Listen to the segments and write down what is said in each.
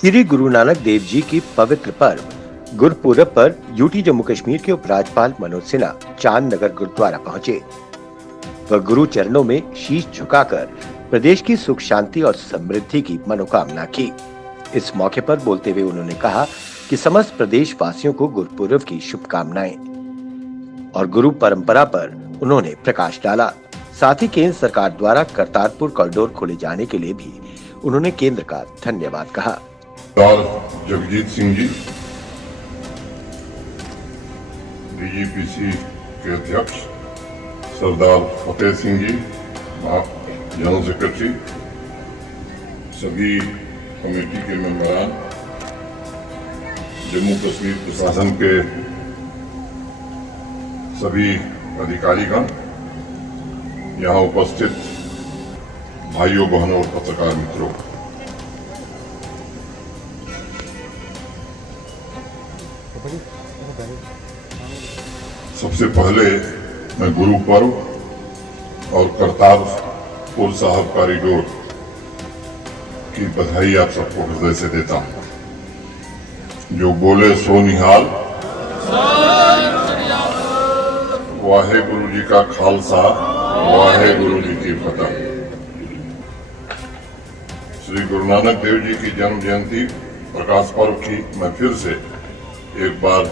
श्री गुरु नानक देव जी की पवित्र पर्व गुरपुरब पर यूटी जम्मू कश्मीर के उपराज्यपाल मनोज सिन्हा चांद नगर गुरुद्वारा पहुंचे। वह गुरु चरणों में शीश झुकाकर प्रदेश की सुख शांति और समृद्धि की मनोकामना की। इस मौके पर बोलते हुए उन्होंने कहा कि समस्त प्रदेश वासियों को गुरपुरब की शुभकामनाएं और गुरु परंपरा पर उन्होंने प्रकाश डाला। साथ ही केंद्र सरकार द्वारा करतारपुर कॉरिडोर खोले जाने के लिए भी उन्होंने केंद्र का धन्यवाद कहा। जगजीत सिंह जी, डीजीपीसी के अध्यक्ष सरदार फतेह सिंह जी, जनरल सेक्रेटरी, सभी कमेटी के मेंबरान, जम्मू कश्मीर प्रशासन के सभी अधिकारीगण, यहाँ उपस्थित भाइयों बहनों और पत्रकार मित्रों, सबसे पहले मैं गुरु पर्व और करतारपुर साहिब कॉरिडोर की बधाई आप सबको हृदय से देता हूं। जो बोले सो निहाल, वाहे गुरु जी का खालसा, वाहे गुरु जी की फतह। श्री गुरु नानक देव जी की जन्म जयंती प्रकाश पर्व की मैं फिर से एक बार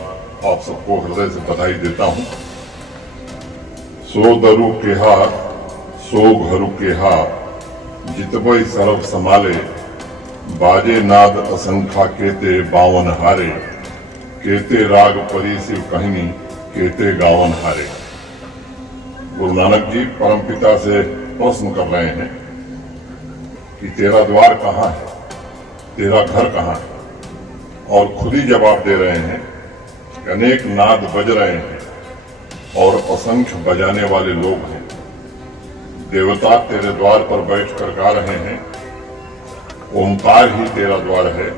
आप सबको हृदय से बधाई देता हूं। सो दरु केहा सो घरु केहा, जितबई सरब समाले, बाजे नाद असंखा केते बावन हारे, केते राग परी शिव कहनी, केते गावन हारे। गुरु नानक जी परमपिता से प्रश्न कर रहे हैं कि तेरा द्वार कहाँ है, तेरा घर कहाँ है, और खुद ही जवाब दे रहे हैं कि अनेक नाद बज रहे हैं और असंख्य बजाने वाले लोग हैं। देवता तेरे द्वार पर बैठकर गा रहे हैं, ओंकार ही तेरा द्वार है।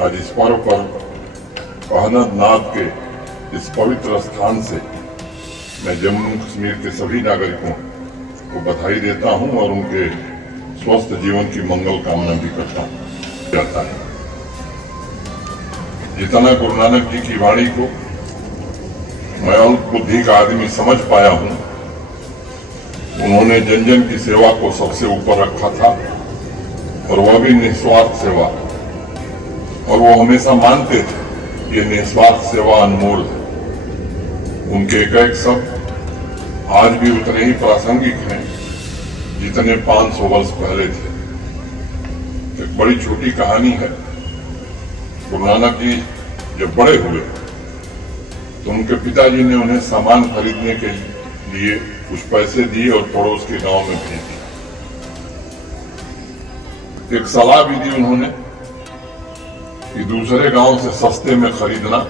आज इस पर्व पर कहनद नाद के इस पवित्र स्थान से मैं जम्मू कश्मीर के सभी नागरिकों को बधाई देता हूं और उनके स्वस्थ जीवन की मंगल कामना भी करता हूं। जाता है जितना गुरु नानक जी की वाणी को मैं अल्प बुद्धि का आदमी समझ पाया हूं, उन्होंने जन जन की सेवा को सबसे ऊपर रखा था और वह भी निस्वार्थ सेवा, और वो हमेशा मानते थे ये निस्वार्थ सेवा अनमोल है। उनके एक शब्द आज भी उतने ही प्रासंगिक हैं जितने 500 वर्ष पहले थे। एक बड़ी छोटी कहानी है। गुरु नानक जी जब बड़े हुए तो उनके पिताजी ने उन्हें सामान खरीदने के लिए कुछ पैसे दिए और पड़ोस के गांव में भेज दिए। एक सलाह भी दी उन्होंने कि दूसरे गांव से सस्ते में खरीदना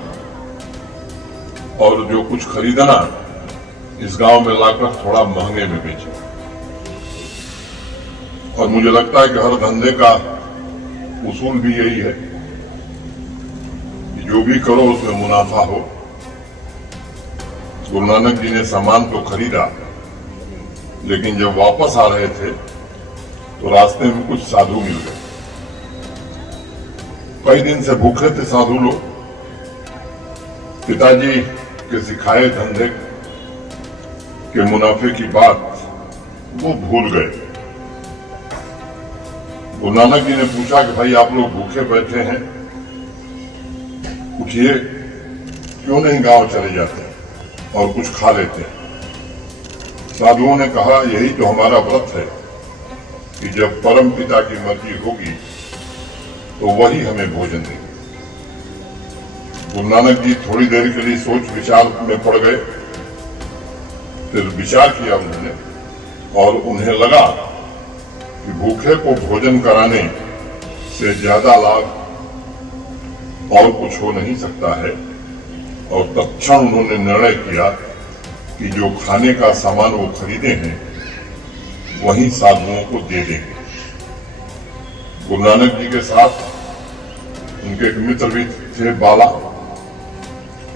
और जो कुछ खरीदना इस गांव में लाकर थोड़ा महंगे में बेचे। और मुझे लगता है कि हर धंधे का उसूल भी यही है, जो भी करो उसमें मुनाफा हो। गुरु नानक जी ने सामान तो खरीदा, लेकिन जब वापस आ रहे थे तो रास्ते में कुछ साधु मिल गए। कई दिन से भूखे थे साधु लोग। पिताजी के सिखाए धंधे के मुनाफे की बात वो भूल गए। गुरु नानक जी ने पूछा कि भाई आप लोग भूखे बैठे हैं, उठिए, क्यों नहीं गांव चले जाते और कुछ खा लेते। साधुओं ने कहा यही तो हमारा व्रत है कि जब परम पिता की मर्जी होगी तो वही हमें भोजन देंगे। गुरु नानक जी थोड़ी देर के लिए सोच विचार में पड़ गए। फिर विचार किया उन्होंने और उन्हें लगा कि भूखे को भोजन कराने से ज्यादा लाभ और कुछ हो नहीं सकता है। और तत्क्षण उन्होंने निर्णय किया कि जो खाने का सामान वो खरीदे हैं वही साधुओं को दे देंगे। गुरु नानक जी के साथ उनके एक मित्र भी थे, बाला।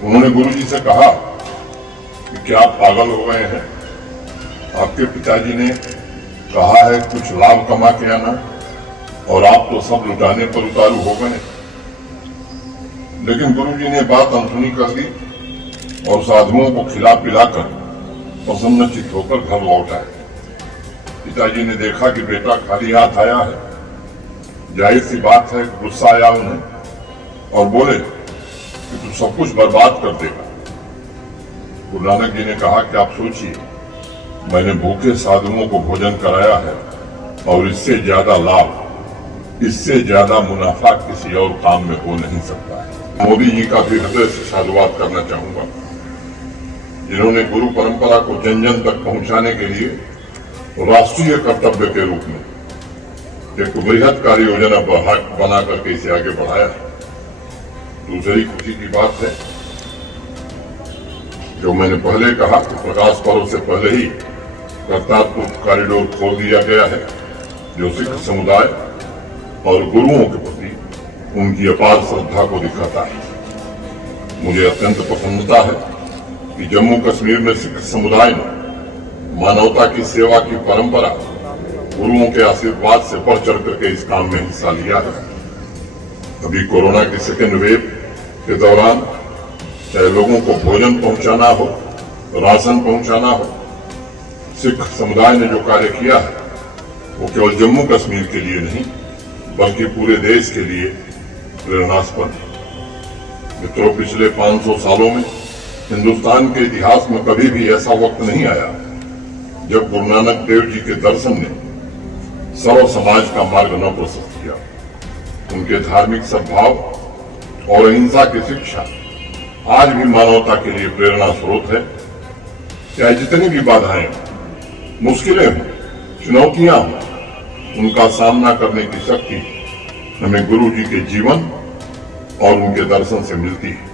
उन्होंने गुरु जी से कहा कि क्या आप पागल हो गए हैं? आपके पिताजी ने कहा है कुछ लाभ कमा के आना, और आप तो सब लुटाने पर उतारू हो गए। लेकिन गुरुजी ने बात अनसुनी कर दी और साधुओं को खिला पिलाकर प्रसन्नचित्त होकर घर लौट आए। पिताजी ने देखा कि बेटा खाली हाथ आया है, जाहिर सी बात है गुस्सा आया उन्हें और बोले कि तू सब कुछ बर्बाद कर देगा। गुरु नानक जी ने कहा कि आप सोचिए, मैंने भूखे साधुओं को भोजन कराया है और इससे ज्यादा लाभ, इससे ज्यादा मुनाफा किसी और काम में हो नहीं सकता है। मोदी जी का भी हृदय से साधुवाद करना चाहूंगा, जिन्होंने गुरु परंपरा को जन जन तक पहुंचाने के लिए राष्ट्रीय कर्तव्य के रूप में एक बृहद कार्य योजना बना करके इसे आगे बढ़ाया है। दूसरी खुशी की बात है, जो मैंने पहले कहा कि प्रकाश पर्व से पहले ही करतारपुर कॉरिडोर खोल दिया गया है, जो सिख समुदाय और गुरुओं के प्रति उनकी अपार श्रद्धा को दिखाता है। मुझे अत्यंत प्रसन्नता है कि जम्मू कश्मीर में सिख समुदाय ने मानवता की सेवा की परंपरा गुरुओं के आशीर्वाद से बढ़ चढ़ करके इस काम में हिस्सा लिया है। अभी कोरोना की सेकेंड वेव के दौरान चाहे लोगों को भोजन पहुंचाना हो, राशन पहुंचाना हो, सिख समुदाय ने जो कार्य किया है वो केवल जम्मू कश्मीर के लिए नहीं बल्कि पूरे देश के लिए प्रेरणास्पद है। मित्रों, पिछले 500 सालों में हिंदुस्तान के इतिहास में कभी भी ऐसा वक्त नहीं आया जब गुरु नानक देव जी के दर्शन ने सर्व समाज का मार्ग न प्रशस्त किया। उनके धार्मिक सद्भाव और अहिंसा की शिक्षा आज भी मानवता के लिए प्रेरणा स्रोत है। चाहे जितनी भी बाधाएं, मुश्किलें हों, चुनौतियां हों, उनका सामना करने की शक्ति हमें गुरु जी के जीवन और उनके दर्शन से मिलती है।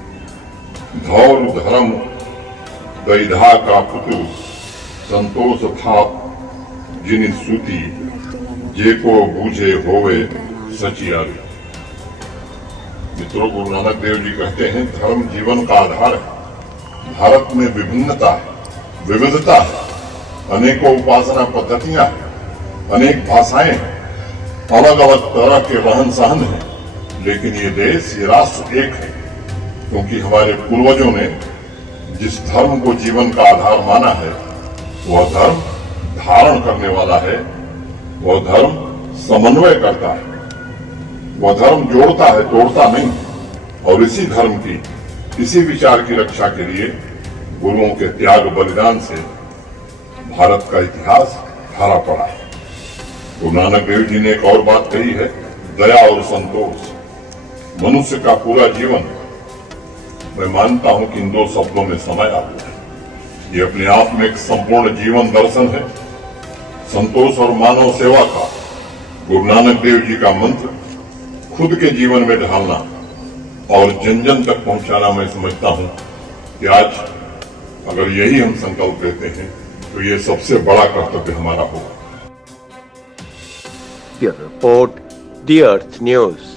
धौर धर्म दैधा का पुतु संतोष था जिन सूती जे को बूझे होवे सचियारू। मित्रों, गुरु नानक देव जी कहते हैं धर्म जीवन का आधार है। भारत में विभिन्नता है, विविधता है, अनेकों उपासना पद्धतियां हैं, अनेक भाषाएं हैं, अलग अलग तरह के रहन सहन हैं, लेकिन ये देश, ये राष्ट्र एक है, क्योंकि हमारे पूर्वजों ने जिस धर्म को जीवन का आधार माना है वह धर्म धारण करने वाला है, वह धर्म समन्वय करता है, वह धर्म जोड़ता है, तोड़ता नहीं। और इसी धर्म की, इसी विचार की रक्षा के लिए गुरुओं के त्याग बलिदान से भारत का इतिहास भरा पड़ा है। गुरु नानक देव जी ने एक और बात कही है, दया और संतोष। मनुष्य का पूरा जीवन, मैं मानता हूं कि इन दो शब्दों में समाया हुआ है। ये अपने आप में एक संपूर्ण जीवन दर्शन है। संतोष और मानव सेवा का गुरु नानक देव जी का मंत्र खुद के जीवन में ढालना और जन जन तक पहुंचाना, मैं समझता हूं कि आज अगर यही हम संकल्प लेते हैं तो ये सबसे बड़ा कर्तव्य हमारा होगा। ब्यूरो रिपोर्ट, दी अर्थ न्यूज।